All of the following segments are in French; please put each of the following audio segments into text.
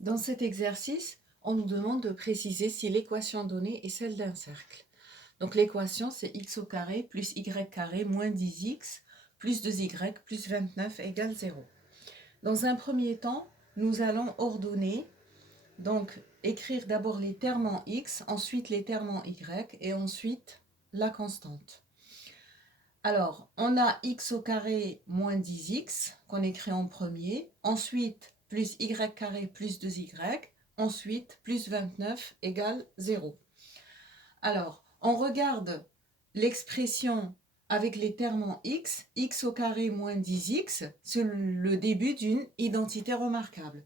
Dans cet exercice, on nous demande de préciser si l'équation donnée est celle d'un cercle. Donc l'équation, c'est x au carré plus y carré moins 10x plus 2y plus 29 égale 0. Dans un premier temps, nous allons ordonner, donc écrire d'abord les termes en x, ensuite les termes en y et ensuite la constante. Alors, on a x au carré moins 10x qu'on écrit en premier, ensuite plus y carré plus 2y, ensuite plus 29 égale 0. Alors, on regarde l'expression avec les termes en x au carré moins 10x, c'est le début d'une identité remarquable.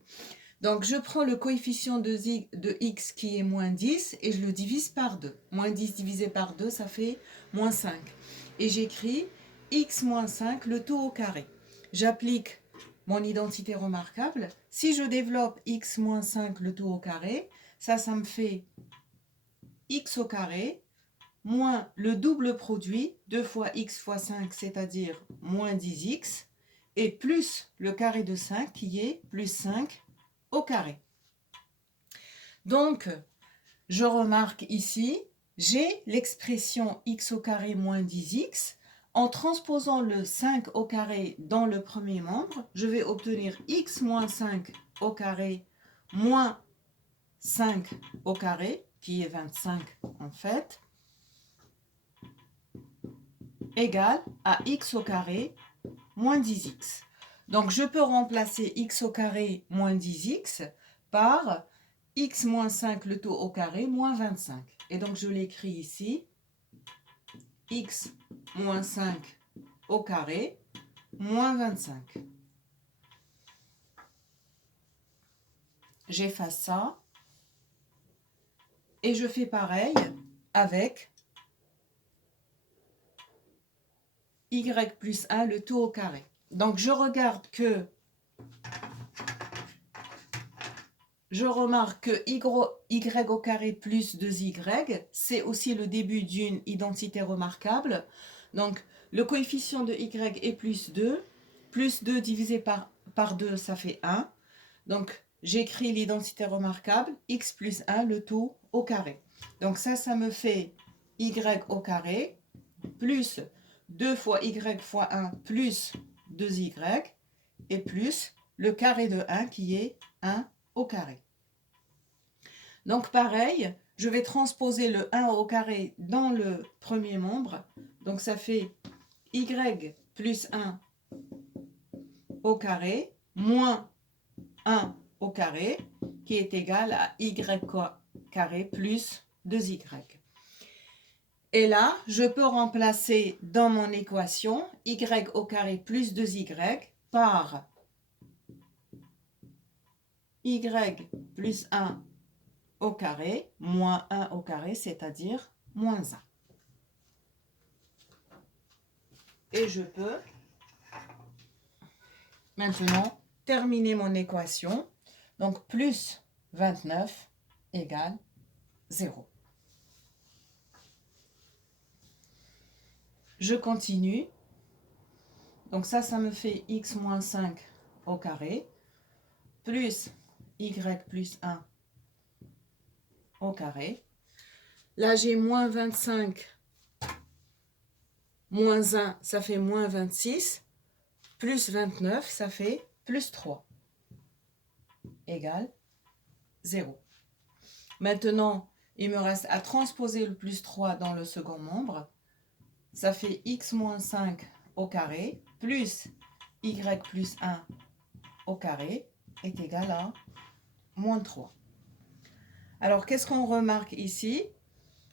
Donc, je prends le coefficient de x qui est moins 10 et je le divise par 2. Moins 10 divisé par 2, ça fait moins 5. Et j'écris x moins 5, le tout au carré. J'applique mon identité remarquable. Si je développe x moins 5, le tout au carré, ça me fait x au carré moins le double produit, 2 fois x fois 5, c'est-à-dire moins 10x, et plus le carré de 5 qui est plus 5 au carré. Donc, je remarque ici, j'ai l'expression x au carré moins 10x. En transposant le 5 au carré dans le premier membre, je vais obtenir x moins 5 au carré moins 5 au carré, qui est 25 en fait, égale à x au carré moins 10x. Donc, je peux remplacer x au carré moins 10x par x moins 5 le tout au carré moins 25. Et donc, je l'écris ici, x moins 5 au carré moins 25. J'efface ça. Et je fais pareil avec y plus 1 le tout au carré. Donc, je regarde que je remarque que y au carré plus 2y, c'est aussi le début d'une identité remarquable. Donc, le coefficient de y est plus 2. Plus 2 divisé par 2, ça fait 1. Donc, j'écris l'identité remarquable, x plus 1, le tout au carré. Donc, ça me fait y au carré plus 2 fois y fois 1 plus 2y et plus le carré de 1 qui est 1 au carré. Donc pareil, je vais transposer le 1 au carré dans le premier membre. Donc ça fait y plus 1 au carré moins 1 au carré qui est égal à y carré plus 2y. Et là, je peux remplacer dans mon équation y au carré plus 2y par y plus 1 au carré moins 1 au carré, c'est-à-dire moins 1. Et je peux maintenant terminer mon équation. Donc plus 29 égale 0. Je continue. Donc ça me fait x moins 5 au carré plus y plus 1 au carré. Là, j'ai moins 25 moins 1, ça fait moins 26. Plus 29, ça fait plus 3 égale 0. Maintenant, il me reste à transposer le plus 3 dans le second membre. Ça fait x moins 5 au carré plus y plus 1 au carré est égal à moins 3. Alors, qu'est-ce qu'on remarque ici?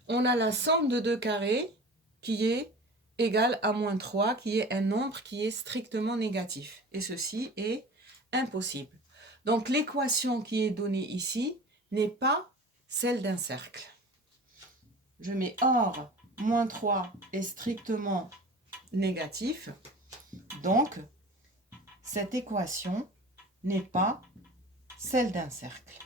On a la somme de deux carrés qui est égale à moins 3, qui est un nombre qui est strictement négatif. Et ceci est impossible. Donc, l'équation qui est donnée ici n'est pas celle d'un cercle. Je mets or, moins 3 est strictement négatif. Donc, cette équation n'est pas celle d'un cercle.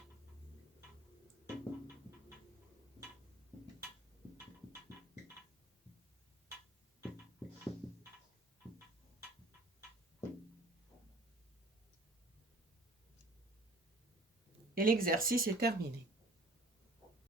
Et l'exercice est terminé.